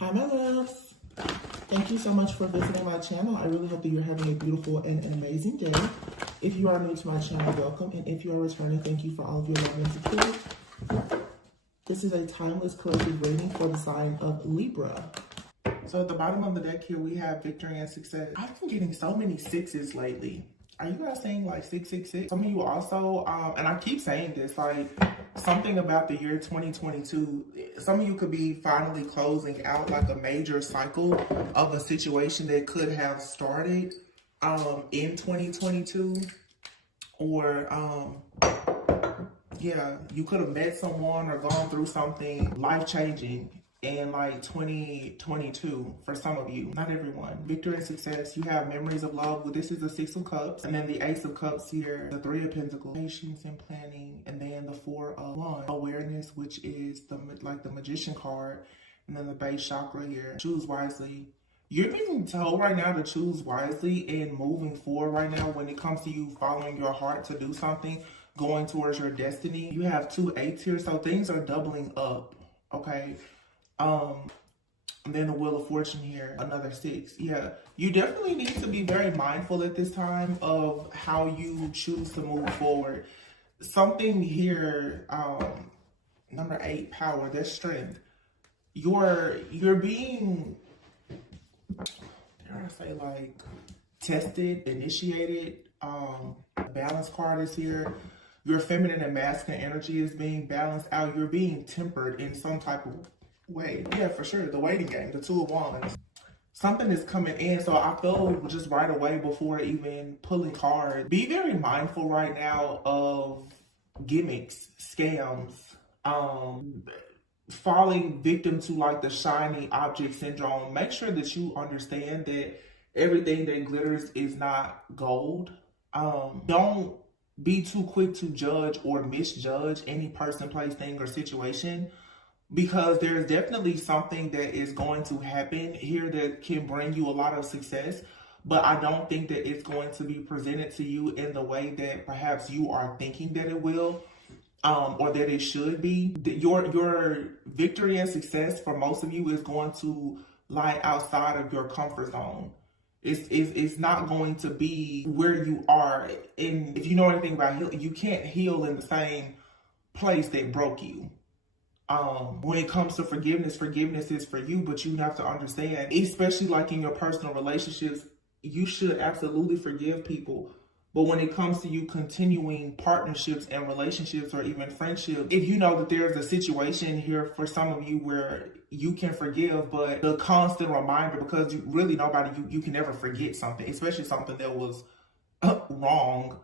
Hi, my loves. Thank you so much for visiting my channel. I really hope that you're having a beautiful and an amazing day. If you are new to my channel, welcome. And if you are returning, thank you for all of your love and support. This is a timeless collective reading for the sign of Libra. So at the bottom of the deck here, we have victory and success. I've been getting so many sixes lately. Are you guys saying like 666? Some of you also, and I keep saying this, like something about the year 2022, some of you could be finally closing out like a major cycle of a situation that could have started in 2022. Or, yeah, you could have met someone or gone through something life-changing in like 2022 for some of you, not everyone. Victory and success. You have memories of love. Well, this is the Six of Cups, and then the Ace of Cups here, the Three of Pentacles, patience and planning, and then the Four of Wands, awareness, which is the Magician card, and then the base chakra here. Choose wisely. You're being told right now to choose wisely and moving forward right now when it comes to you following your heart to do something, going towards your destiny. You have 2 8s here, so things are doubling up, okay? And then the Wheel of Fortune here, another 6. Yeah, you definitely need to be very mindful at this time of how you choose to move forward. Something here, number 8, power, that's strength. You're being, dare I say, like tested, initiated. Balance card is here. Your feminine and masculine energy is being balanced out. You're being tempered in some type of way. Yeah, for sure. The waiting game, the Two of Wands. Something is coming in. So I feel just right away before even pulling cards, be very mindful right now of gimmicks, scams, falling victim to like the shiny object syndrome. Make sure that you understand that everything that glitters is not gold. Don't be too quick to judge or misjudge any person, place, thing, or situation, because there's definitely something that is going to happen here that can bring you a lot of success. But I don't think that it's going to be presented to you in the way that perhaps you are thinking that it will. Or that it should be. Your victory and success for most of you is going to lie outside of your comfort zone. It's not going to be where you are. And if you know anything about healing, you can't heal in the same place that broke you. When it comes to forgiveness, forgiveness is for you, but you have to understand, especially like in your personal relationships, you should absolutely forgive people. But when it comes to you continuing partnerships and relationships or even friendships, if you know that there's a situation here for some of you where you can forgive, but the constant reminder, because you really you can never forget something, especially something that was wrong.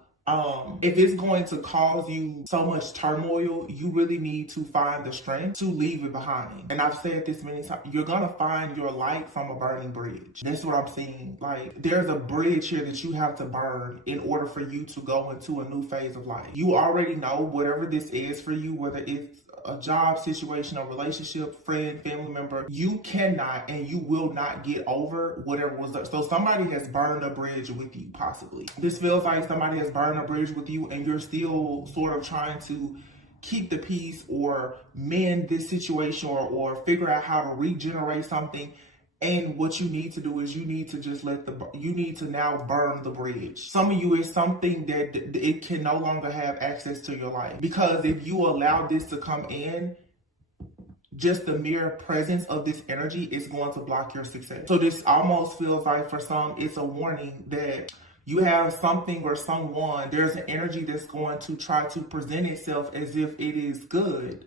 If it's going to cause you so much turmoil, you really need to find the strength to leave it behind. And I've said this many times, you're gonna find your light from a burning bridge. That's what I'm seeing. Like, there's a bridge here that you have to burn in order for you to go into a new phase of life. You already know whatever this is for you, whether it's a job situation, a relationship, friend, family member, you cannot and you will not get over whatever was up. So somebody has burned a bridge with you, possibly. This feels like somebody has burned a bridge with you and you're still sort of trying to keep the peace or mend this situation or figure out how to regenerate something. And what you need to do is you need to just you need to now burn the bridge. Some of you is something that it can no longer have access to your life. Because if you allow this to come in, just the mere presence of this energy is going to block your success. So this almost feels like for some, it's a warning that you have something or someone, there's an energy that's going to try to present itself as if it is good,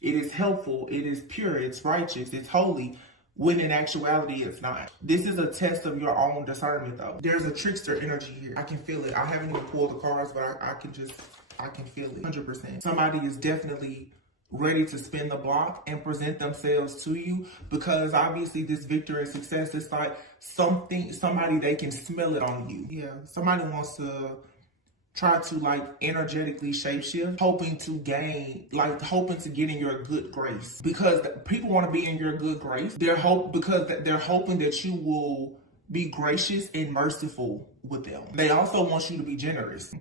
it is helpful, it is pure, it's righteous, it's holy, when in actuality it's not. This is a test of your own discernment though. There's a trickster energy here. I can feel it. I haven't even pulled the cards, but I can feel it 100%. Somebody is definitely ready to spin the block and present themselves to you, because obviously this victory and success is like somebody they can smell it on you. Yeah, somebody wants to try to like energetically shapeshift, hoping to get in your good grace, because people want to be in your good grace. They're hoping that you will be gracious and merciful with them. They also want you to be generous.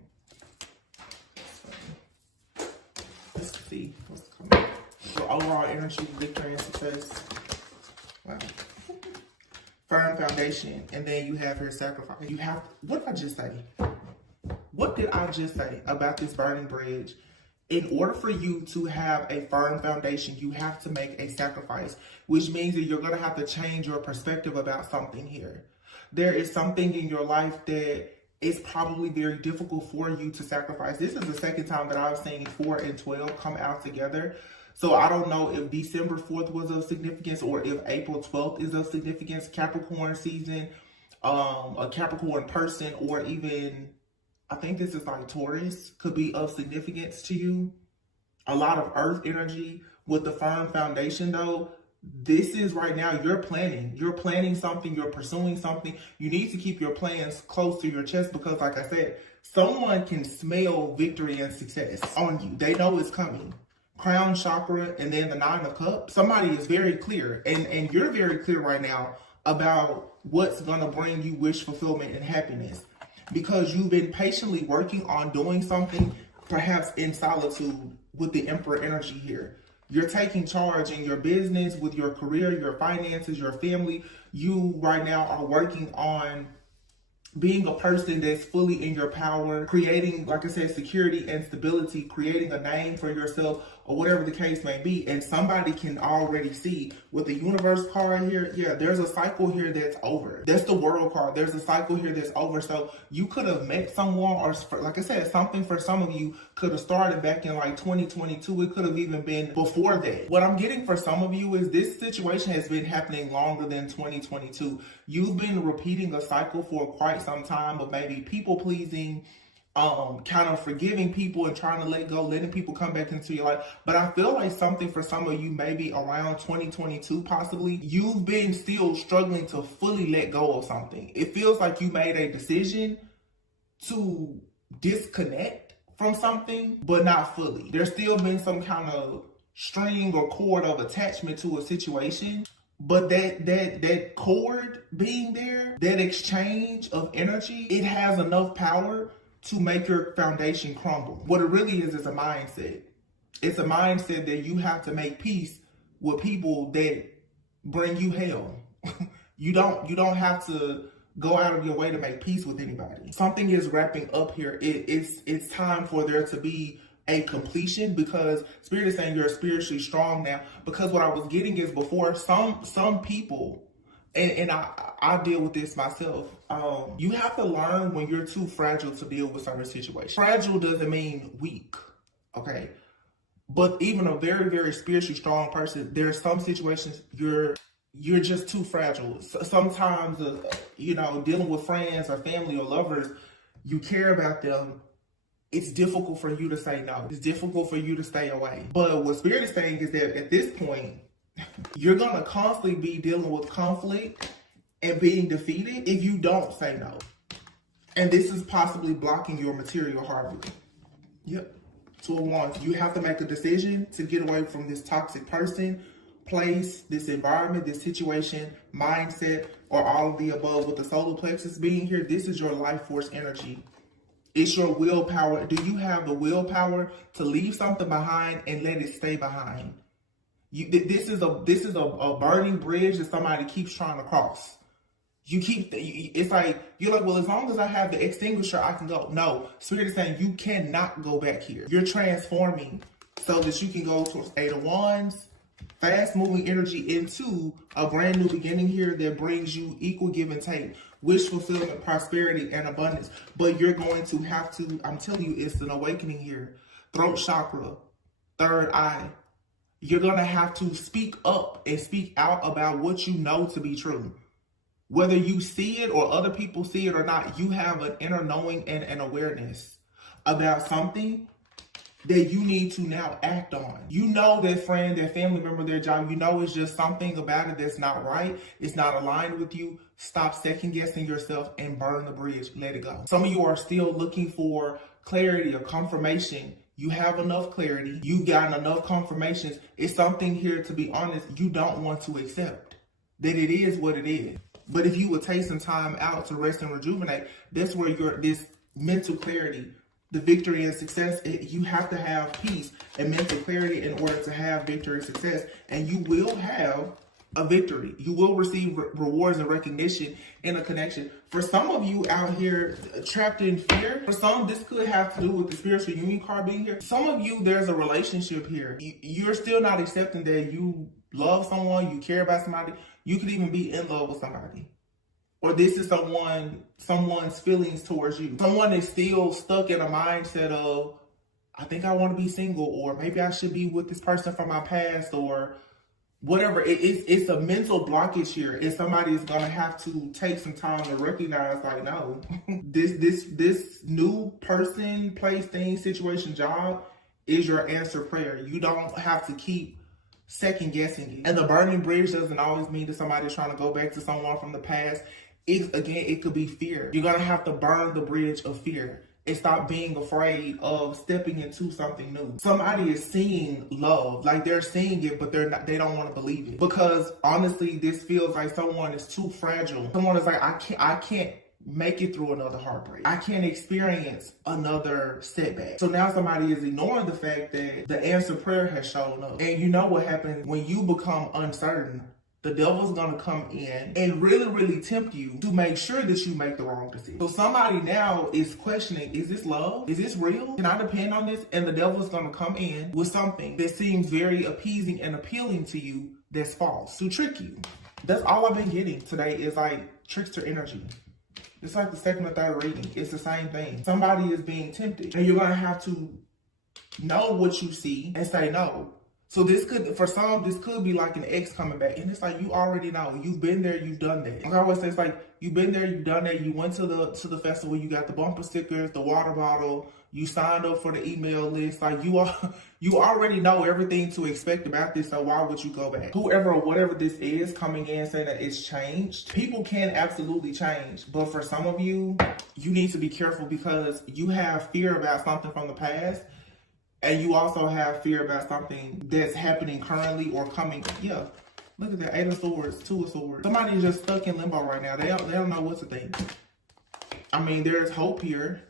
Let's see what's coming. Your overall energy, victory, and success. Wow. Firm foundation, and then you have here sacrifice. You have, what did I just say? What did I just say about this burning bridge? In order for you to have a firm foundation, you have to make a sacrifice, which means that you're going to have to change your perspective about something here. There is something in your life that is probably very difficult for you to sacrifice. This is the second time that I've seen 4 and 12 come out together. So I don't know if December 4th was of significance or if April 12th is of significance. Capricorn season, a Capricorn person, or even, I think this is like Taurus, could be of significance to you. A lot of earth energy with the firm foundation though. This is right now, you're planning something, you're pursuing something. You need to keep your plans close to your chest because like I said, someone can smell victory and success on you. They know it's coming. Crown chakra, and then the 9 of Cups. Somebody is very clear, and you're very clear right now about what's gonna bring you wish fulfillment and happiness because you've been patiently working on doing something, perhaps in solitude with the Emperor energy here. You're taking charge in your business, with your career, your finances, your family. You right now are working on being a person that's fully in your power, creating, like I said, security and stability, creating a name for yourself or whatever the case may be. And somebody can already see with the universe card here, yeah, there's a cycle here that's over. That's the world card. There's a cycle here that's over. So you could have met someone, or like I said, something for some of you could have started back in like 2022. It could have even been before that. What I'm getting for some of you is this situation has been happening longer than 2022. You've been repeating a cycle for quite some time of maybe people pleasing, kind of forgiving people and trying to let go, letting people come back into your life. But I feel like something for some of you, maybe around 2022, possibly, you've been still struggling to fully let go of something. It feels like you made a decision to disconnect from something, but not fully. There's still been some kind of string or cord of attachment to a situation. But that cord being there, that exchange of energy, it has enough power to make your foundation crumble. What it really is a mindset. It's a mindset that you have to make peace with people that bring you hell. You don't have to go out of your way to make peace with anybody. Something is wrapping up here. It's time for there to be a completion because Spirit is saying you're spiritually strong now. Because what I was getting is before some people, and I deal with this myself. You have to learn when you're too fragile to deal with certain situations. Fragile doesn't mean weak, okay? But even a very, very spiritually strong person, there are some situations you're just too fragile. Sometimes, dealing with friends or family or lovers, you care about them. It's difficult for you to say no. It's difficult for you to stay away. But what Spirit is saying is that at this point, you're going to constantly be dealing with conflict and being defeated if you don't say no. And this is possibly blocking your material harvest. Yep. 2 of Wands. You have to make a decision to get away from this toxic person, place, this environment, this situation, mindset, or all of the above. With the solar plexus being here, this is your life force energy. It's your willpower. Do you have the willpower to leave something behind and let it stay behind? This is a burning bridge that somebody keeps trying to cross. It's like, you're like, well, as long as I have the extinguisher, I can go. No, Spirit is saying you cannot go back here. You're transforming so that you can go towards 8 of Wands, fast moving energy into a brand new beginning here that brings you equal give and take, wish fulfillment, prosperity, and abundance. But you're going to have to, I'm telling you, it's an awakening here. Throat chakra, third eye. You're going to have to speak up and speak out about what you know to be true. Whether you see it or other people see it or not, you have an inner knowing and an awareness about something that you need to now act on. You know that friend, that family member, their job, you know it's just something about it that's not right. It's not aligned with you. Stop second guessing yourself and burn the bridge. Let it go. Some of you are still looking for clarity or confirmation. You have enough clarity. You've gotten enough confirmations. It's something here, to be honest, you don't want to accept. That it is what it is. But if you would take some time out to rest and rejuvenate, that's where this mental clarity, the victory and success, you have to have peace and mental clarity in order to have victory and success. And you will have a victory. You will receive rewards and recognition in a connection. For some of you out here trapped in fear, for some, this could have to do with the spiritual union card being here. Some of you, there's a relationship here. You're still not accepting that you love someone, you care about somebody. You could even be in love with somebody. Or this is someone's feelings towards you. Someone is still stuck in a mindset of, I think I want to be single, or maybe I should be with this person from my past, or whatever. It's a mental blockage here, and somebody is gonna have to take some time to recognize, like, no, this new person, place, thing, situation, job is your answered prayer. You don't have to keep second guessing it. And the burning bridge doesn't always mean that somebody's trying to go back to someone from the past. It could be fear. You're gonna have to burn the bridge of fear and stop being afraid of stepping into something new. Somebody is seeing love, like they're seeing it, but they don't want to believe it. Because honestly, this feels like someone is too fragile. Someone is like, I can't make it through another heartbreak. I can't experience another setback. So now somebody is ignoring the fact that the answered prayer has shown up. And you know what happens when you become uncertain? The devil's gonna come in and really, really tempt you to make sure that you make the wrong decision. So somebody now is questioning, is this love? Is this real? Can I depend on this? And the devil's gonna come in with something that seems very appeasing and appealing to you that's false, to trick you. That's all I've been getting today, is like trickster energy. It's like the second or third reading. It's the same thing. Somebody is being tempted, and you're gonna have to know what you see and say no. So for some, this could be like an ex coming back. And it's like, you already know. You've been there, you've done that. Like I always say, it's like, you've been there, you've done that. You went to the festival, you got the bumper stickers, the water bottle, you signed up for the email list. Like you already know everything to expect about this, so why would you go back? Whoever or whatever this is coming in saying that it's changed, people can absolutely change. But for some of you, you need to be careful because you have fear about something from the past. And you also have fear about something that's happening currently or coming. Yeah, look at that, 8 of Swords, 2 of Swords. Somebody's just stuck in limbo right now. They don't know what to think. I mean, there's hope here.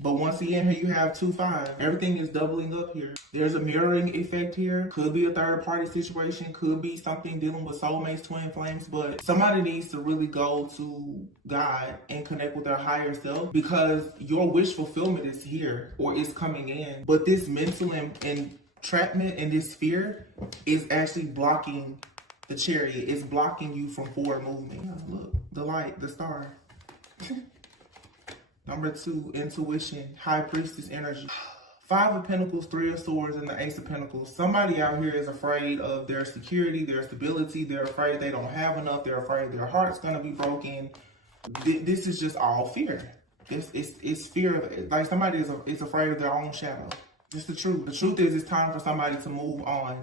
But once again, here you have 2-5. Everything is doubling up here. There's a mirroring effect here. Could be a third party situation. Could be something dealing with soulmates, twin flames. But somebody needs to really go to God and connect with their higher self, because your wish fulfillment is here or is coming in. But this mental entrapment and this fear is actually blocking the chariot. It's blocking you from forward movement. Yeah, look, the light, the star. Number 2, intuition, high priestess energy. 5 of Pentacles, 3 of Swords, and the Ace of Pentacles. Somebody out here is afraid of their security, their stability. They're afraid they don't have enough. They're afraid their heart's gonna be broken. This is just all fear. It's fear of, like, somebody is afraid of their own shadow. It's the truth. The truth is, it's time for somebody to move on.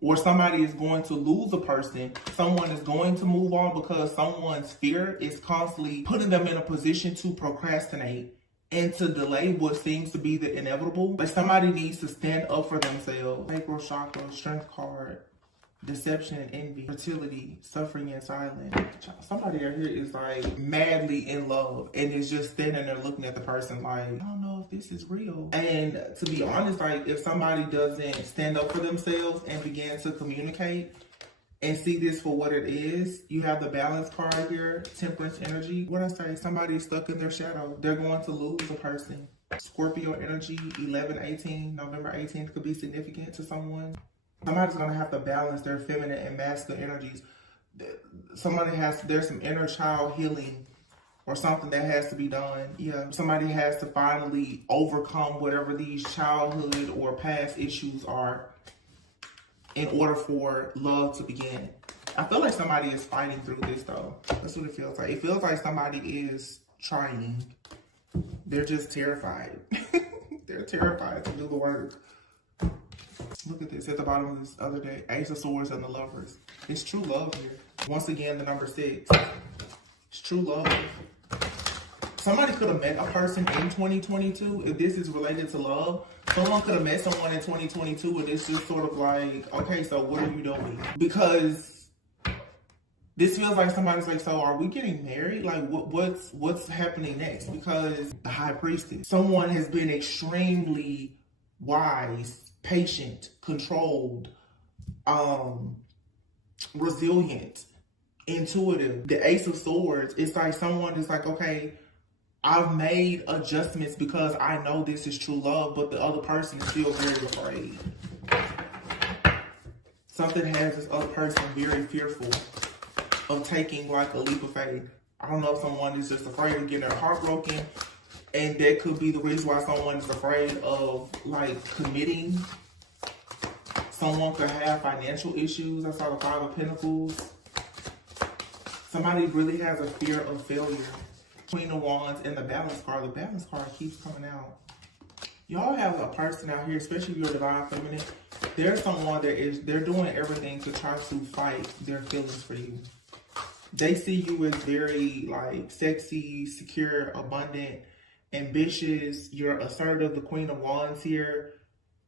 Or somebody is going to lose a person. Someone is going to move on because someone's fear is constantly putting them in a position to procrastinate and to delay what seems to be the inevitable. Like, somebody needs to stand up for themselves. Sacral chakra, strength card, deception and envy, fertility, suffering and silence. Somebody out here is like madly in love and is just standing there looking at the person like, I don't know if this is real. And to be honest, like, if somebody doesn't stand up for themselves and begin to communicate and see this for what it is, you have the balance card here, temperance energy. What I say, somebody's stuck in their shadow. They're going to lose a person. Scorpio energy, 11-18, November 18th could be significant to someone. Somebody's going to have to balance their feminine and masculine energies. There's some inner child healing or something that has to be done. Yeah, somebody has to finally overcome whatever these childhood or past issues are in order for love to begin. I feel like somebody is fighting through this, though. That's what it feels like. It feels like somebody is trying. They're just terrified. They're terrified to do the work. Look at this at the bottom of this other day. Ace of Swords and the Lovers. It's true love here. Once again, the number 6. It's true love. Somebody could have met a person in 2022. If this is related to love, someone could have met someone in 2022 and it's just sort of like, okay, so what are you doing? Because this feels like somebody's like, so are we getting married? Like, what's happening next? Because the High Priestess, someone has been extremely wise, patient, controlled, resilient, intuitive. The Ace of Swords, it's like someone is like, okay, I've made adjustments because I know this is true love, but the other person is still very afraid. Something has this other person very fearful of taking like a leap of faith. I don't know if someone is just afraid of getting their heart broken, and that could be the reason why someone is afraid of like committing. Someone could have financial issues. I saw the Five of Pentacles. Somebody really has a fear of failure. Queen of Wands and the Balance card. The Balance card keeps coming out. Y'all have a person out here, especially if you're Divine Feminine. There's someone they're doing everything to try to fight their feelings for you. They see you as very like sexy, secure, abundant, ambitious. You're assertive. The Queen of Wands here,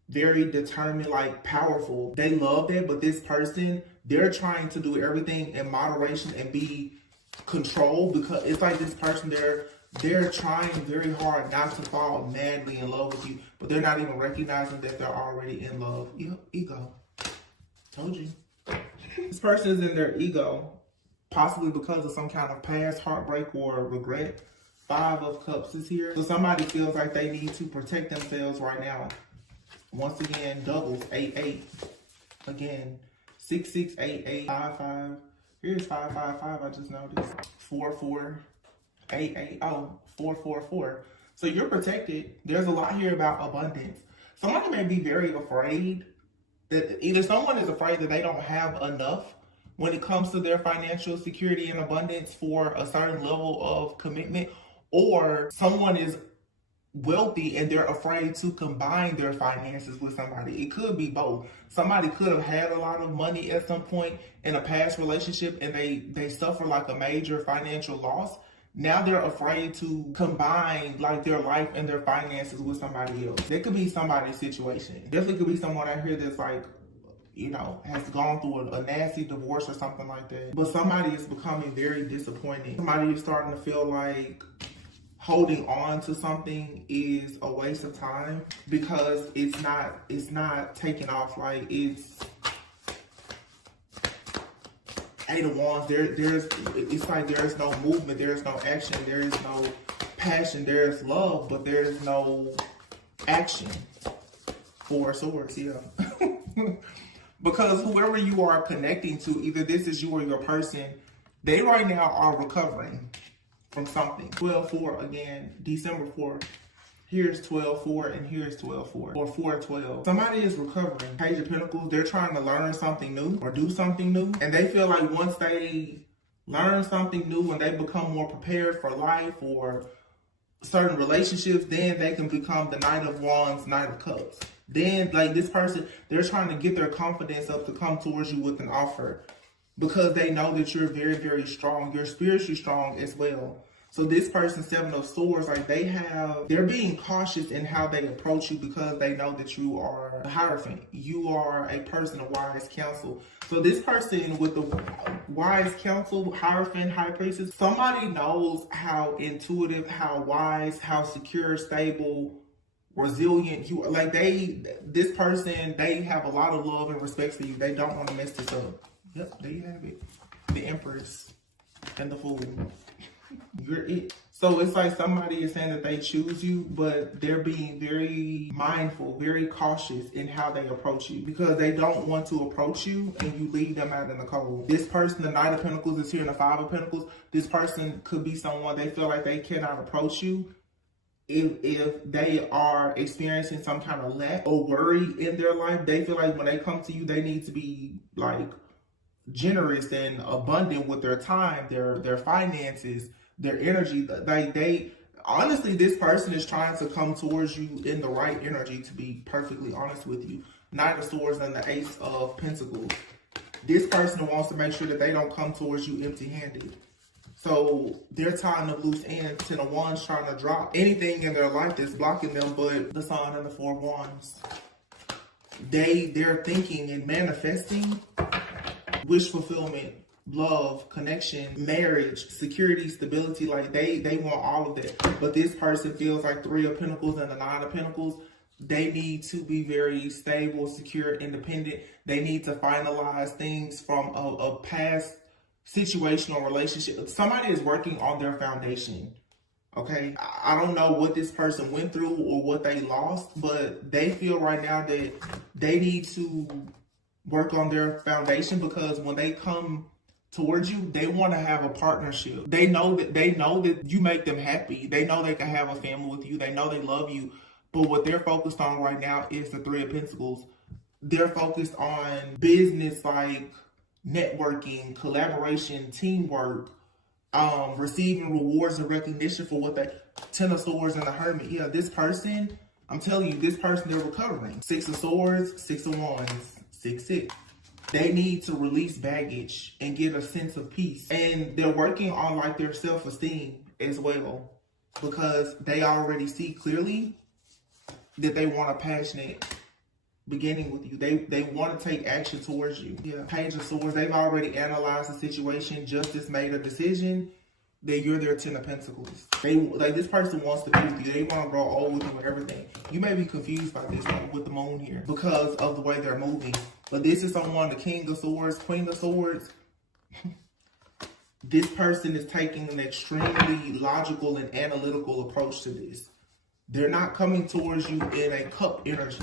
very determined, like powerful. They love that, but this person, they're trying to do everything in moderation and be controlled, because it's like this person, they're trying very hard not to fall madly in love with you, but they're not even recognizing that they're already in love. Ego. Told you. This person is in their ego, possibly because of some kind of past heartbreak or regret. Five of Cups is here. So somebody feels like they need to protect themselves right now. Once again, doubles, 8-8. Again, 6-6-8-8, 5-5. Here's 5-5-5, I just noticed. 4-4, 8-8, oh, 4-4-4. So you're protected. There's a lot here about abundance. Somebody may be very afraid that either someone is afraid that they don't have enough when it comes to their financial security and abundance for a certain level of commitment, or someone is wealthy and they're afraid to combine their finances with somebody. It could be both. Somebody could have had a lot of money at some point in a past relationship and they suffer like a major financial loss. Now they're afraid to combine like their life and their finances with somebody else. That could be somebody's situation. Definitely could be someone out here that's like, you know, has gone through a nasty divorce or something like that. But somebody is becoming very disappointed. Somebody is starting to feel like holding on to something is a waste of time because it's not taking off. Like it's Eight of Wands. It's like there's no movement, there's no action, there is no passion, there's love, but there's no action. Four of Swords, yeah. Because whoever you are connecting to, either this is you or your person, they right now are recovering from something. 12-4 again, December 4th. Here's 12-4 and here's 12-4 or 4-12. Somebody is recovering. Page of Pentacles, they're trying to learn something new or do something new. And they feel like once they learn something new and they become more prepared for life or certain relationships, then they can become the Knight of Wands, Knight of Cups. Then like this person, they're trying to get their confidence up to come towards you with an offer because they know that you're very, very strong. You're spiritually strong as well. So this person, Seven of Swords, like they're being cautious in how they approach you because they know that you are a Hierophant. You are a person of wise counsel. So this person with the wise counsel, Hierophant, High Priestess, somebody knows how intuitive, how wise, how secure, stable, resilient you are. Like this person, they have a lot of love and respect for you. They don't want to mess this up. Yep, there you have it. The Empress and the Fool. You're it. So it's like somebody is saying that they choose you, but they're being very mindful, very cautious in how they approach you because they don't want to approach you and you leave them out in the cold. This person, the Knight of Pentacles is here and the Five of Pentacles. This person could be someone they feel like they cannot approach you if they are experiencing some kind of lack or worry in their life. They feel like when they come to you, they need to be like generous and abundant with their time, their finances, their energy. Like honestly, this person is trying to come towards you in the right energy, to be perfectly honest with you. Knight of Swords and the Ace of Pentacles. This person wants to make sure that they don't come towards you empty-handed. So they're tying up loose ends. Ten of Wands trying to drop anything in their life that's blocking them, but the Sun and the Four of Wands. They're thinking and manifesting wish fulfillment, love, connection, marriage, security, stability. Like they want all of that. But this person feels like Three of Pentacles and the Nine of Pentacles. They need to be very stable, secure, independent. They need to finalize things from a past situational relationship. Somebody is working on their foundation. Okay, I don't know what this person went through or what they lost, but they feel right now that they need to work on their foundation, because when they come towards you, they want to have a partnership. They know that you make them happy. They know they can have a family with you. They know they love you. But what they're focused on right now is the Three of Pentacles. They're focused on business, like networking, collaboration, teamwork, receiving rewards and recognition for what they. Ten of Swords and the Hermit. Yeah, this person, I'm telling you, this person, they're recovering. Six of Swords, Six of Wands, 6-6. They need to release baggage and get a sense of peace. And they're working on like their self-esteem as well, because they already see clearly that they want a passionate beginning with you. They want to take action towards you. Yeah. Page of Swords, they've already analyzed the situation, justice made a decision that you're their Ten of Pentacles. This person wants to be with you. They want to grow old with you and everything. You may be confused by this with the moon here because of the way they're moving. But this is someone, the King of Swords, Queen of Swords. This person is taking an extremely logical and analytical approach to this. They're not coming towards you in a cup energy.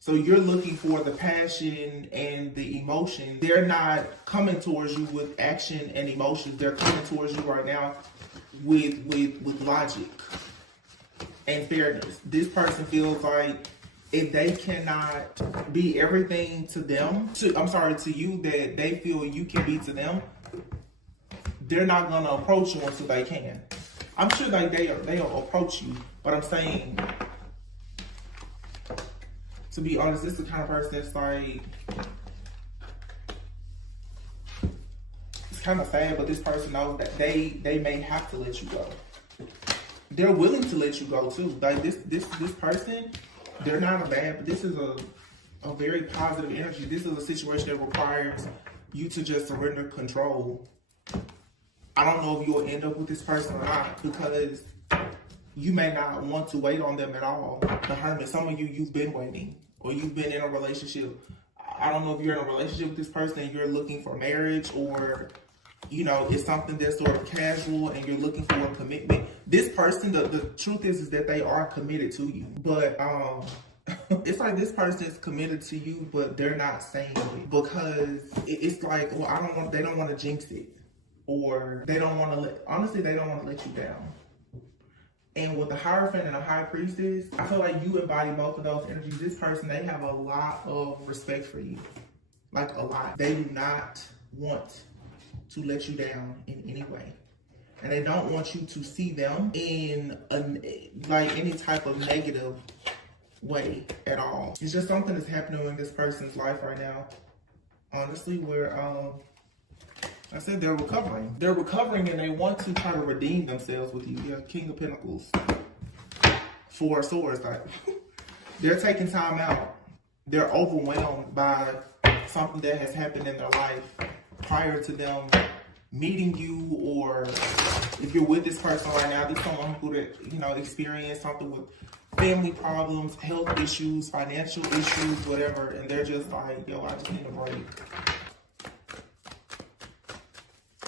So you're looking for the passion and the emotion. They're not coming towards you with action and emotions. They're coming towards you right now with logic and fairness. This person feels like if they cannot be everything to them, to you, that they feel you can be to them, they're not gonna approach you until they can. I'm sure they'll approach you, but I'm saying, to be honest, this is the kind of person that's like, it's kind of sad, but this person knows that they may have to let you go. They're willing to let you go too. Like this person, they're not a bad, but this is a very positive energy. This is a situation that requires you to just surrender control. I don't know if you'll end up with this person or not, because you may not want to wait on them at all. The Hermit, some of you, you've been waiting, or you've been in a relationship. I don't know if you're in a relationship with this person and you're looking for marriage, or, you know, it's something that's sort of casual and you're looking for a commitment. This person, the truth is that they are committed to you. But it's like this person is committed to you, but they're not saying it, because it's like, well, they don't want to jinx it. Or they don't want to honestly, they don't want to let you down. And with the Hierophant and the High Priestess, I feel like you embody both of those energies. This person, they have a lot of respect for you. Like a lot. They do not want to let you down in any way. And they don't want you to see them in like any type of negative way at all. It's just something that's happening in this person's life right now, honestly, where I said they're recovering. They're recovering and they want to try to redeem themselves with you. Yeah, King of Pentacles. Four of Swords. Like, they're taking time out. They're overwhelmed by something that has happened in their life prior to them meeting you, or if you're with this person right now, this is someone who could, you know, experience something with family problems, health issues, financial issues, whatever, and they're just like, yo, I just need a break.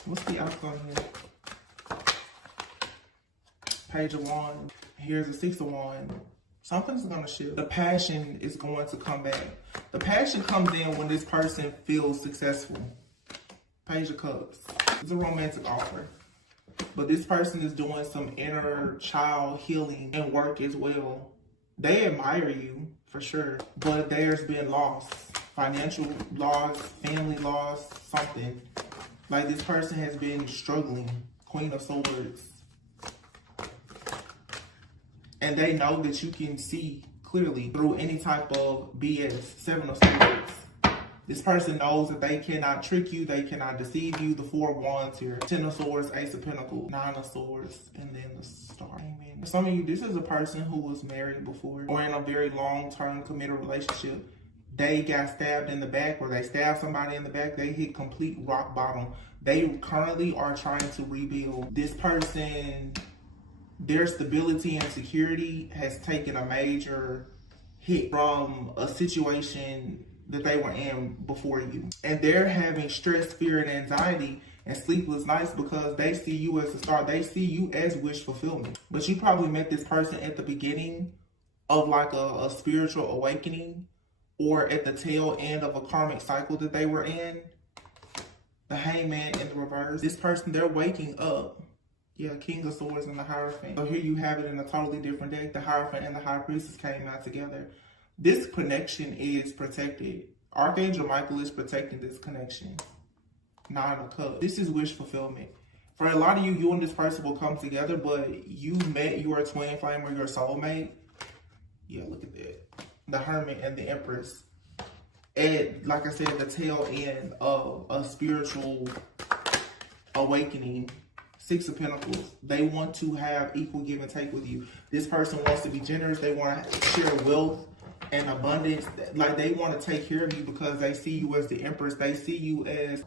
What's the outcome here? Page of Wands. Here's the Six of Wands. Something's going to shift. The passion is going to come back. The passion comes in when this person feels successful. Page of Cups. It's a romantic offer. But this person is doing some inner child healing and work as well. They admire you, for sure. But there's been loss. Financial loss, family loss, something. Like this person has been struggling. Queen of Swords. And they know that you can see clearly through any type of BS. Seven of Swords. This person knows that they cannot trick you. They cannot deceive you. The Four of Wands here. Ten of Swords, Ace of Pentacles, Nine of Swords, and then the Star. Amen. For some of you, this is a person who was married before or in a very long-term committed relationship. They got stabbed in the back, or they stabbed somebody in the back. They hit complete rock bottom. They currently are trying to rebuild. This person, their stability and security has taken a major hit from a situation that they were in before you. And they're having stress, fear, and anxiety and sleepless nights because they see you as a star. They see you as wish fulfillment. But you probably met this person at the beginning of like a spiritual awakening, or at the tail end of a karmic cycle that they were in. The Hangman in the reverse. This person, they're waking up. Yeah, King of Swords and the Hierophant. So here you have it in a totally different deck. The Hierophant and the High Priestess came out together. This connection is protected. Archangel Michael is protecting this connection. Nine of Cups. This is wish fulfillment. For a lot of you, you and this person will come together, but you met your twin flame or your soulmate. Yeah, look at that. The Hermit and the Empress. At, like I said, the tail end of a spiritual awakening. Six of Pentacles. They want to have equal give and take with you. This person wants to be generous. They want to share wealth and abundance. Like, they want to take care of you because they see you as the Empress. They see you as,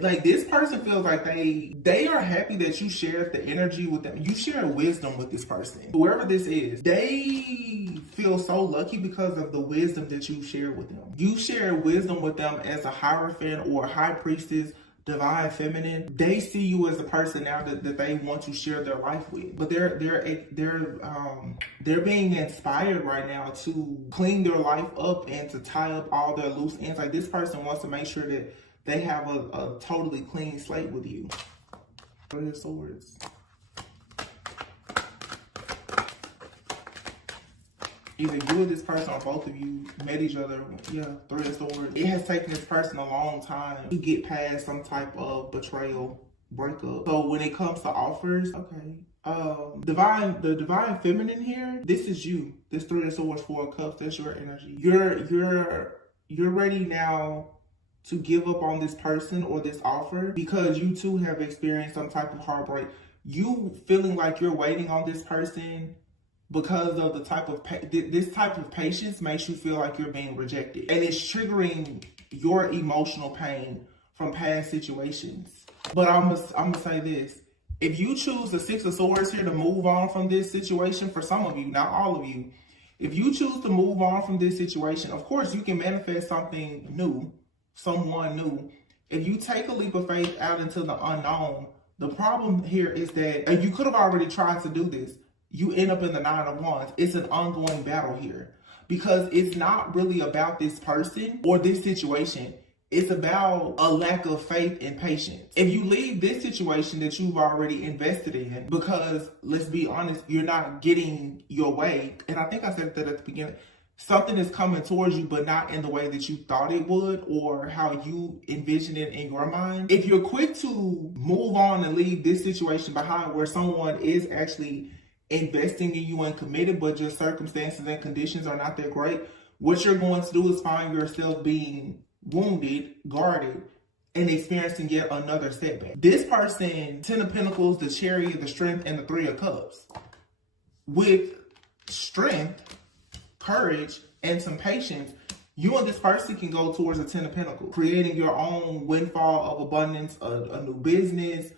like, this person feels like they are happy that you share the energy with them. You share wisdom with this person. Whoever this is, they feel so lucky because of the wisdom that you share with them. You share wisdom with them as a Hierophant or a High Priestess, Divine Feminine. They see you as a person now that they want to share their life with. But they're being inspired right now to clean their life up and to tie up all their loose ends. Like, this person wants to make sure that they have a totally clean slate with you. Three of Swords. Either you or this person or both of you met each other. Yeah, Three of Swords. It has taken this person a long time to get past some type of betrayal, breakup. So when it comes to offers, okay. The Divine Feminine here, this is you. This Three of Swords, Four of Cups, that's your energy. You're ready now to give up on this person or this offer because you too have experienced some type of heartbreak. You feeling like you're waiting on this person because of the type of this type of patience makes you feel like you're being rejected, and it's triggering your emotional pain from past situations. But I'm gonna say this: if you choose the Six of Swords here to move on from this situation, for some of you, not all of you, if you choose to move on from this situation, of course you can manifest something new, someone new. If you take a leap of faith out into the unknown, the problem here is that you could have already tried to do this. You end up in the Nine of Wands. It's an ongoing battle here because it's not really about this person or this situation. It's about a lack of faith and patience. If you leave this situation that you've already invested in, because let's be honest, you're not getting your way. And I think I said that at the beginning. Something is coming towards you, but not in the way that you thought it would or how you envisioned it in your mind. If you're quick to move on and leave this situation behind where someone is actually investing in you and committed, but just circumstances and conditions are not that great, what you're going to do is find yourself being wounded, guarded, and experiencing yet another setback. This person, Ten of Pentacles, the Chariot, the Strength, and the Three of Cups. With strength, courage, and some patience, you and this person can go towards a Ten of Pentacles, creating your own windfall of abundance, a new business,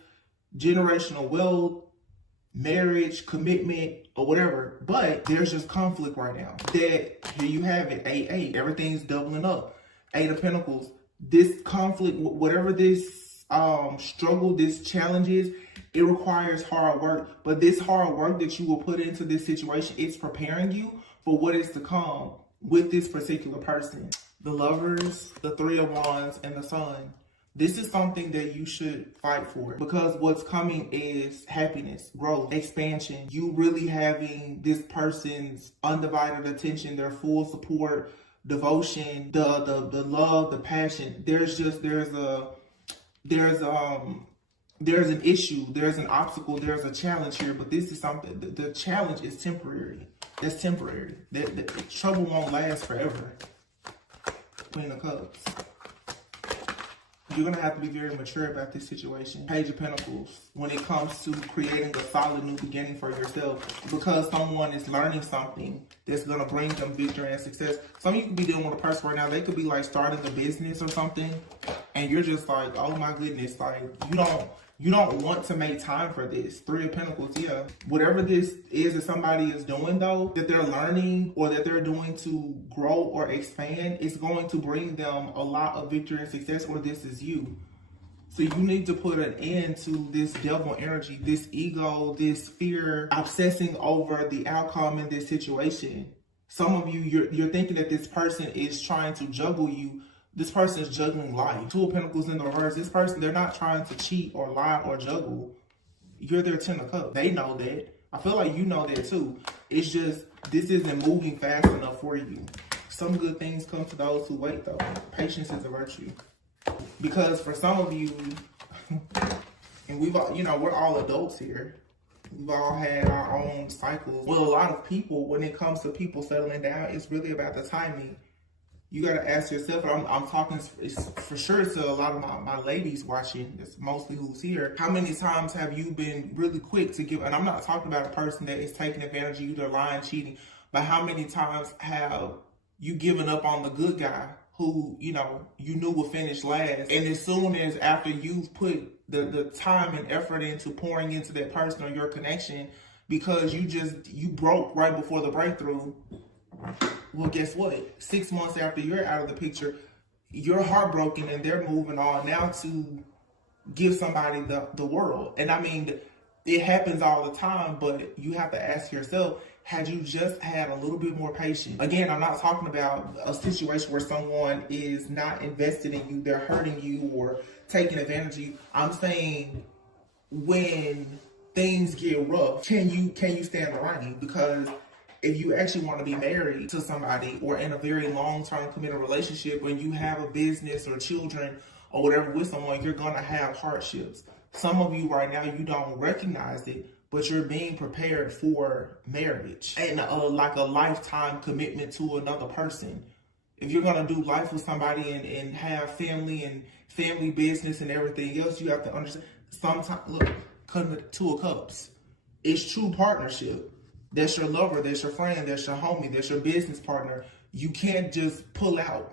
generational wealth, marriage, commitment, or whatever. But there's just conflict right now. That here you have it, 8-8. Everything's doubling up. Eight of Pentacles. This conflict, whatever this struggle, this challenge is, it requires hard work. But this hard work that you will put into this situation, it's preparing you for what is to come with this particular person. The Lovers, the Three of Wands, and the Sun. This is something that you should fight for because what's coming is happiness, growth, expansion. You really having this person's undivided attention, their full support, devotion, the love, the passion. There's an issue, there's an obstacle, there's a challenge here, but this is something, the challenge is temporary. That's temporary. The trouble won't last forever. Queen of Cups. You're going to have to be very mature about this situation. Page of Pentacles, when it comes to creating a solid new beginning for yourself, because someone is learning something that's going to bring them victory and success. Some of you could be dealing with a person right now, they could be like starting a business or something, and you're just like, oh my goodness, like You don't want to make time for this. Three of Pentacles, yeah. Whatever this is that somebody is doing though, that they're learning or that they're doing to grow or expand, it's going to bring them a lot of victory and success, or this is you. So you need to put an end to this devil energy, this ego, this fear, obsessing over the outcome in this situation. Some of you, you're thinking that this person is trying to juggle you. This person is juggling life. Two of Pentacles in the reverse. This person, they're not trying to cheat or lie or juggle. You're their Ten of Cups. They know that. I feel like you know that too. It's just, this isn't moving fast enough for you. Some good things come to those who wait though. Patience is a virtue. Because for some of you, and we've all, we're all adults here. We've all had our own cycles. Well, a lot of people, when it comes to people settling down, it's really about the timing. You got to ask yourself, and I'm talking for sure to a lot of my ladies watching, it's mostly who's here. How many times have you been really quick to give, and I'm not talking about a person that is taking advantage of you, they're lying, cheating, but how many times have you given up on the good guy who, you knew would finish last, and as soon as after you've put the time and effort into pouring into that person or your connection, because you broke right before the breakthrough, well, guess what? 6 months after you're out of the picture, you're heartbroken and they're moving on now to give somebody the world. And I mean, it happens all the time, but you have to ask yourself, had you just had a little bit more patience? Again, I'm not talking about a situation where someone is not invested in you, they're hurting you or taking advantage of you. I'm saying when things get rough, can you stand the rain? Because if you actually want to be married to somebody or in a very long-term committed relationship, when you have a business or children or whatever with someone, you're going to have hardships. Some of you right now, you don't recognize it, but you're being prepared for marriage and like a lifetime commitment to another person. If you're going to do life with somebody and have family and family business and everything else, you have to understand, sometimes, look, Two of Cups, it's true partnership. That's your lover, that's your friend, that's your homie, that's your business partner. You can't just pull out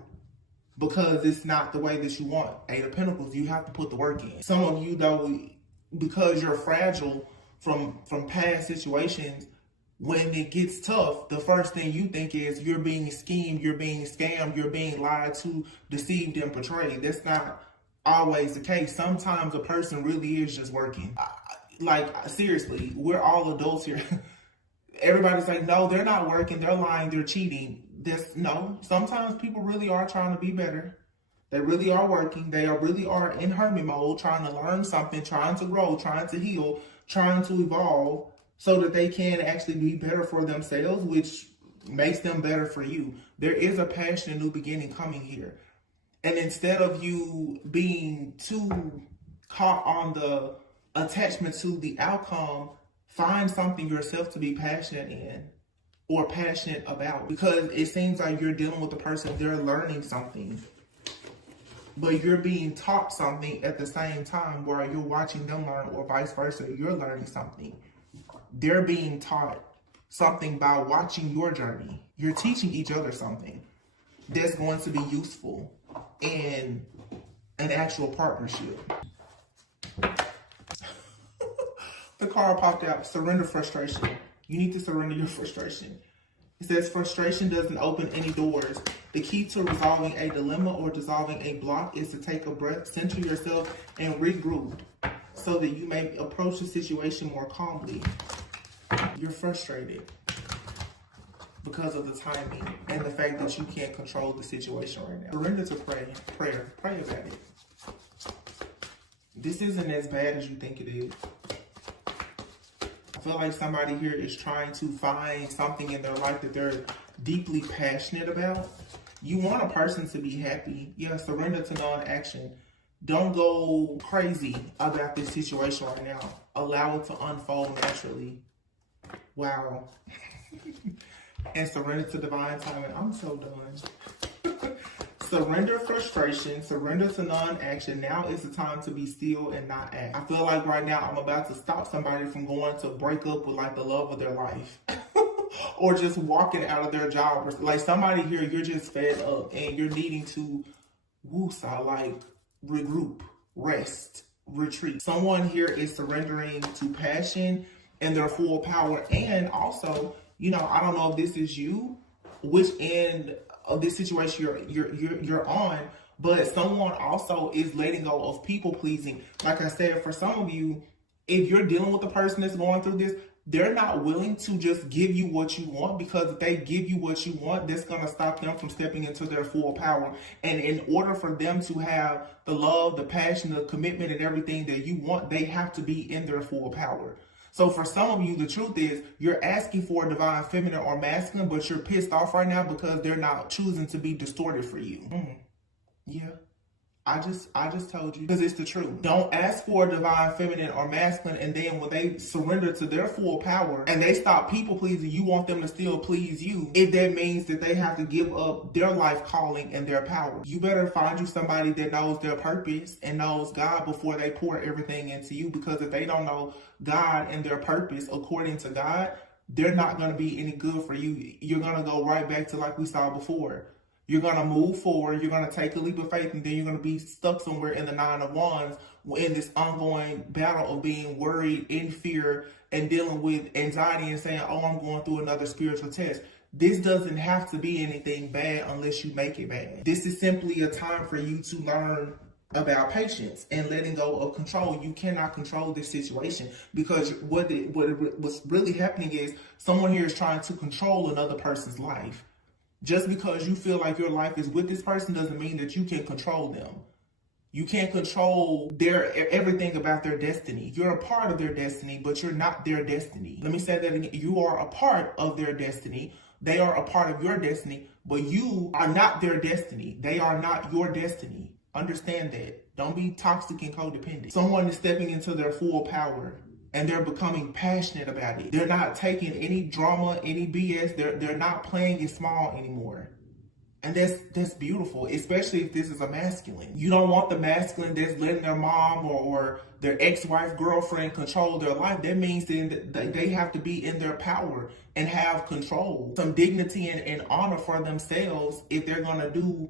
because it's not the way that you want. Eight of Pentacles, you have to put the work in. Some of you though, because you're fragile from past situations, when it gets tough, the first thing you think is you're being schemed, you're being scammed, you're being lied to, deceived, and betrayed. That's not always the case. Sometimes a person really is just working. Like, seriously, we're all adults here. Everybody's like, no, they're not working, they're lying, they're cheating. No, sometimes people really are trying to be better. They really are working. They really are in hermit mode, trying to learn something, trying to grow, trying to heal, trying to evolve so that they can actually be better for themselves, which makes them better for you. There is a passion and new beginning coming here. And instead of you being too caught on the attachment to the outcome, find something yourself to be passionate in or passionate about, because it seems like you're dealing with a person, they're learning something, but you're being taught something at the same time where you're watching them learn, or vice versa. You're learning something. They're being taught something by watching your journey. You're teaching each other something that's going to be useful in an actual partnership. The card popped out, surrender frustration. You need to surrender your frustration. It says frustration doesn't open any doors. The key to resolving a dilemma or dissolving a block is to take a breath, center yourself, and regroup so that you may approach the situation more calmly. You're frustrated because of the timing and the fact that you can't control the situation right now. Surrender to prayer. Pray about it. This isn't as bad as you think it is. I feel like somebody here is trying to find something in their life that they're deeply passionate about. You want a person to be happy. Yeah, surrender to non-action. Don't go crazy about this situation right now. Allow it to unfold naturally. Wow. And surrender to divine timing. I'm so done. Surrender frustration, surrender to non-action. Now is the time to be still and not act. I feel like right now I'm about to stop somebody from going to break up with like the love of their life. Or just walking out of their job. Like somebody here, you're just fed up and you're needing to woosah, like regroup, rest, retreat. Someone here is surrendering to passion and their full power. And also, you know, I don't know if this is you, which end of this situation you're on, but someone also is letting go of people pleasing. Like I said, for some of you, if you're dealing with a person that's going through this, they're not willing to just give you what you want, because if they give you what you want, that's going to stop them from stepping into their full power. And in order for them to have the love, the passion, the commitment, and everything that you want, they have to be in their full power. So for some of you, the truth is you're asking for a divine feminine or masculine, but you're pissed off right now because they're not choosing to be distorted for you. Yeah. I just told you, because it's the truth. Don't ask for a divine feminine or masculine, and then when they surrender to their full power and they stop people pleasing, you want them to still please you. If that means that they have to give up their life calling and their power, you better find you somebody that knows their purpose and knows God before they pour everything into you. Because if they don't know God and their purpose according to God, they're not going to be any good for you. You're going to go right back to like we saw before. You're going to move forward, you're going to take a leap of faith, and then you're going to be stuck somewhere in the Nine of Wands in this ongoing battle of being worried, in fear, and dealing with anxiety and saying, oh, I'm going through another spiritual test. This doesn't have to be anything bad unless you make it bad. This is simply a time for you to learn about patience and letting go of control. You cannot control this situation, because what's really happening is someone here is trying to control another person's life. Just because you feel like your life is with this person doesn't mean that you can control them. You can't control everything about their destiny. You're a part of their destiny, but you're not their destiny. Let me say that again. You are a part of their destiny. They are a part of your destiny, but you are not their destiny. They are not your destiny. Understand that. Don't be toxic and codependent. Someone is stepping into their full power, and they're becoming passionate about it. They're not taking any drama, any BS. They're not playing it small anymore. And that's beautiful, especially if this is a masculine. You don't want the masculine that's letting their mom or their ex-wife, girlfriend control their life. That means then that they have to be in their power and have control, some dignity and honor for themselves if they're going to do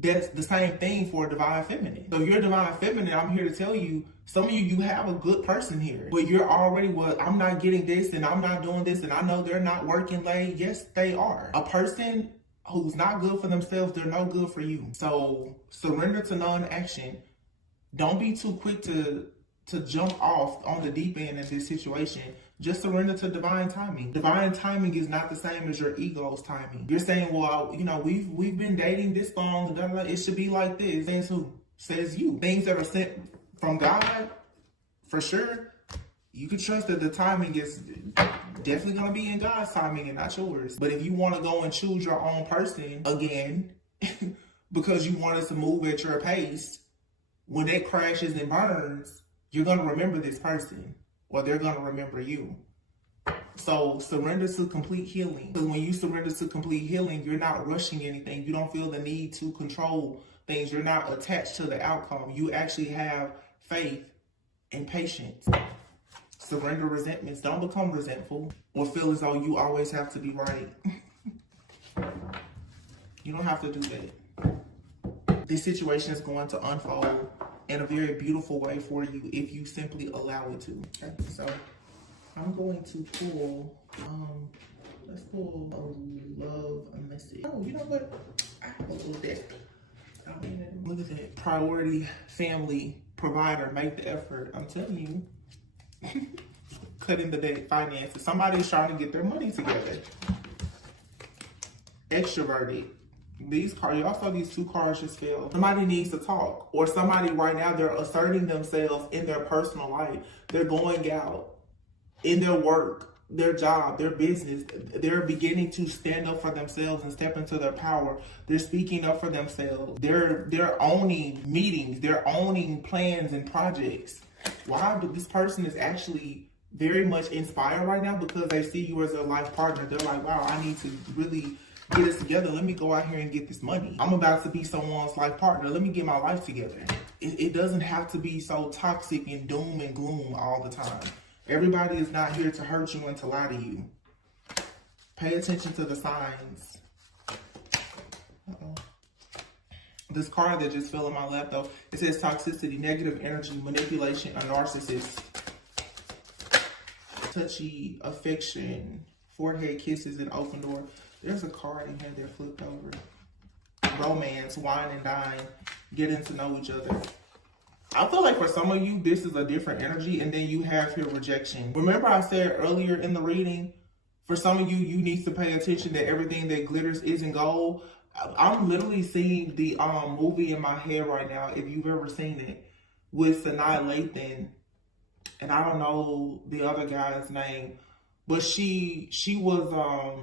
that's the same thing for a divine feminine. So if you're a divine feminine, I'm here to tell you, some of you have a good person here, but you're already, well, I'm not getting this and I'm not doing this and I know they're not working late. Yes, they are. A person who's not good for themselves, they're no good for you. So surrender to non-action. Don't be too quick to jump off on the deep end in this situation. Just surrender to divine timing. Divine timing is not the same as your ego's timing. You're saying, well, you know, we've been dating this long, blah, blah, blah. It should be like this. Says who? Says you. Things that are sent from God, for sure, you can trust that the timing is definitely going to be in God's timing and not yours. But if you want to go and choose your own person again, because you wanted to move at your pace, when it crashes and burns, you're going to remember this person, or they're going to remember you. So surrender to complete healing. Because when you surrender to complete healing, you're not rushing anything. You don't feel the need to control things. You're not attached to the outcome. You actually have faith and patience. Surrender resentments. Don't become resentful or feel as though you always have to be right. You don't have to do that. This situation is going to unfold in a very beautiful way for you if you simply allow it to. Okay, so I'm going to pull, let's pull a love message. Oh, you know what? I have a little deck. Look at that. Priority, family, provider, make the effort. I'm telling you. Cutting the deck, finances. Somebody's trying to get their money together. Extroverted. These cards, y'all saw these two cards just fell. Somebody needs to talk. Or somebody right now, they're asserting themselves in their personal life. They're going out in their work, their job, their business. They're beginning to stand up for themselves and step into their power. They're speaking up for themselves. They're owning meetings. They're owning plans and projects. Wow, this person is actually very much inspired right now because they see you as a life partner. They're like, wow, I need to really get this together. Let me go out here and get this money. I'm about to be someone's life partner. Let me get my life together. It doesn't have to be so toxic and doom and gloom all the time. Everybody is not here to hurt you and to lie to you. Pay attention to the signs. This card that just fell in my lap, though, it says toxicity, negative energy, manipulation, a narcissist, touchy, affection, forehead kisses, and open door. There's a card in here that flipped over. Romance, wine and dine, getting to know each other. I feel like for some of you, this is a different energy, and then you have here rejection. Remember I said earlier in the reading, for some of you, you need to pay attention that everything that glitters isn't gold. I'm literally seeing the movie in my head right now, if you've ever seen it, with Sanaa Lathan, and I don't know the other guy's name, but she was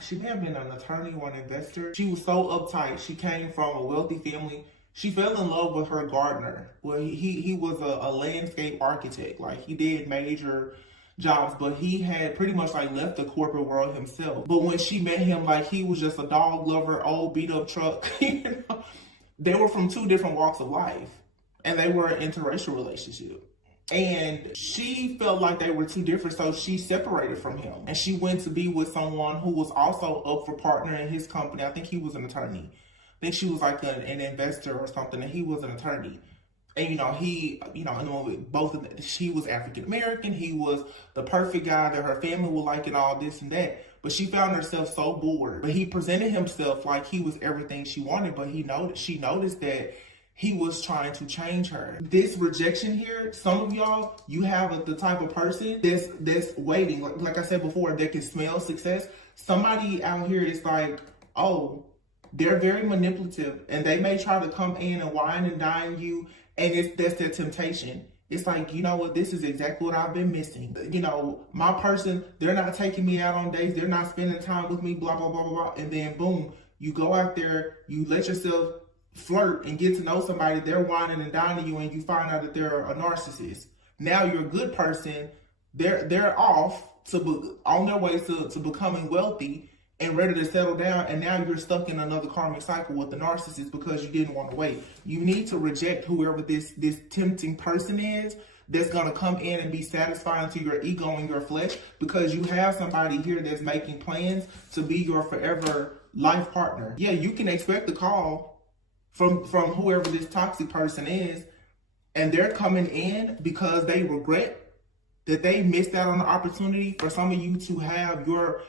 she may have been an attorney or an investor. She was so uptight. She came from a wealthy family. She fell in love with her gardener. Well, he was a landscape architect. Like, he did major jobs, but he had pretty much like left the corporate world himself. But when she met him, like, he was just a dog lover, old beat up truck. You know? They were from two different walks of life, and they were an interracial relationship. And she felt like they were too different, so she separated from him. And she went to be with someone who was also up for partner in his company. I think he was an attorney. I think she was like an investor or something, and he was an attorney. And, in the movie, both of them, she was African-American. He was the perfect guy that her family would like and all this and that. But she found herself so bored. But he presented himself like he was everything she wanted, but she noticed that he was trying to change her. This rejection here, some of y'all, you have the type of person that's waiting. Like I said before, that can smell success. Somebody out here is like, oh, they're very manipulative, and they may try to come in and wine and dine you, and that's their temptation. It's like, you know what, this is exactly what I've been missing. You know, my person, they're not taking me out on dates, they're not spending time with me, blah, blah, blah, blah, blah. And then boom, you go out there, you let yourself flirt and get to know somebody, they're whining and dining you, and you find out that they're a narcissist. Now you're a good person, they're off on their way to becoming wealthy and ready to settle down, and now you're stuck in another karmic cycle with the narcissist because you didn't want to wait. You need to reject whoever this tempting person is that's going to come in and be satisfying to your ego and your flesh, because you have somebody here that's making plans to be your forever life partner. Yeah, you can expect a call from whoever this toxic person is, and they're coming in because they regret that they missed out on the opportunity for some of you to have your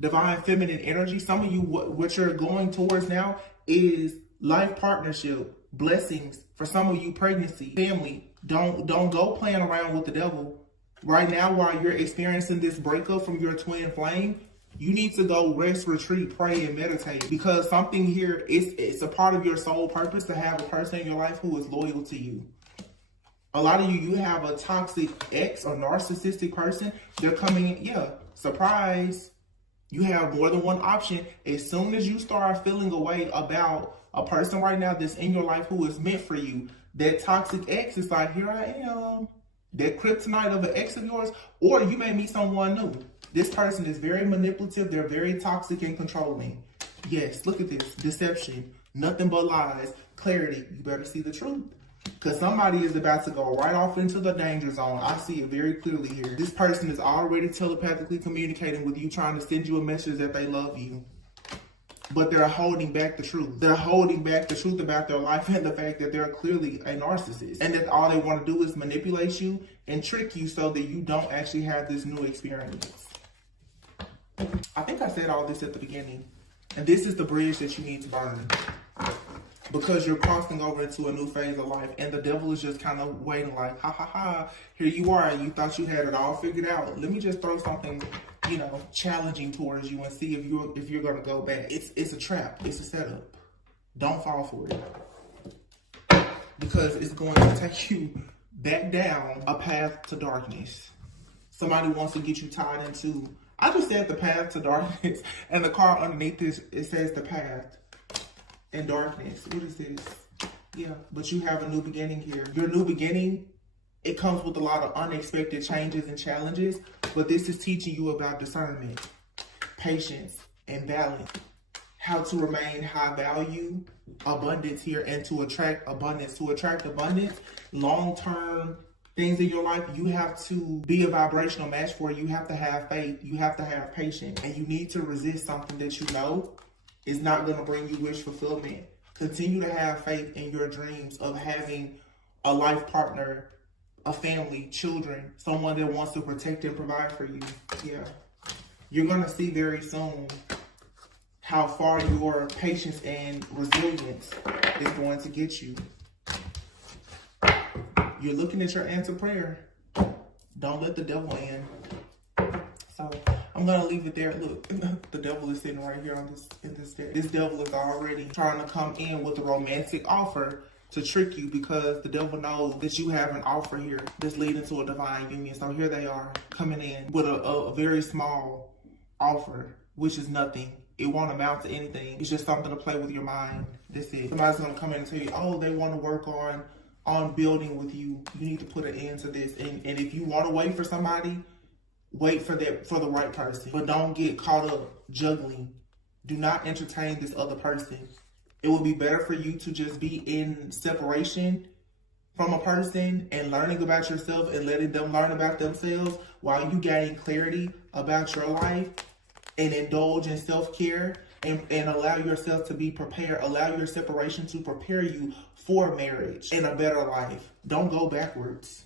divine feminine energy. Some of you, what you're going towards now is life partnership, blessings. For some of you, pregnancy, family. Don't go playing around with the devil. Right now, while you're experiencing this breakup from your twin flame, you need to go rest, retreat, pray, and meditate, because something here, it's a part of your soul purpose to have a person in your life who is loyal to you. A lot of you have a toxic ex or narcissistic person. They're coming in, yeah, surprise. You have more than one option. As soon as you start feeling a way about a person right now that's in your life who is meant for you, that toxic ex is like, here I am. That kryptonite of an ex of yours, or you may meet someone new. This person is very manipulative. They're very toxic and controlling. Yes, look at this. Deception. Nothing but lies. Clarity. You better see the truth, because somebody is about to go right off into the danger zone. I see it very clearly here. This person is already telepathically communicating with you, trying to send you a message that they love you. But they're holding back the truth. They're holding back the truth about their life and the fact that they're clearly a narcissist. And that all they want to do is manipulate you and trick you so that you don't actually have this new experience. I think I said all this at the beginning. And this is the bridge that you need to burn, because you're crossing over into a new phase of life, and the devil is just kind of waiting like, ha ha ha, here you are, you thought you had it all figured out. Let me just throw something, challenging towards you and see if you're going to go back. It's a trap. It's a setup. Don't fall for it, because it's going to take you back down a path to darkness. Somebody wants to get you tied into, I just said the path to darkness, and the card underneath this, it says the path and darkness. What is this? Yeah, but you have a new beginning here. Your new beginning, it comes with a lot of unexpected changes and challenges, but this is teaching you about discernment, patience, and balance. How to remain high value, abundance here, and to attract abundance. To attract abundance, long-term things in your life, you have to be a vibrational match for it. You have to have faith. You have to have patience. And you need to resist something that you know is not going to bring you wish fulfillment. Continue to have faith in your dreams of having a life partner, a family, children, someone that wants to protect and provide for you. Yeah. You're going to see very soon how far your patience and resilience is going to get you. You're looking at your answer prayer. Don't let the devil in. So I'm going to leave it there. Look, the devil is sitting right here on this deck. This devil is already trying to come in with a romantic offer to trick you, because the devil knows that you have an offer here that's leading to a divine union. So here they are coming in with a very small offer, which is nothing. It won't amount to anything. It's just something to play with your mind. That's it. Somebody's going to come in and tell you, oh, they want to work on building with you. You need to put an end to this. And if you want to wait for somebody, wait for the right person. But don't get caught up juggling. Do not entertain this other person. It would be better for you to just be in separation from a person and learning about yourself and letting them learn about themselves while you gain clarity about your life and indulge in self-care and allow yourself to be prepared. Allow your separation to prepare you for marriage and a better life. Don't go backwards.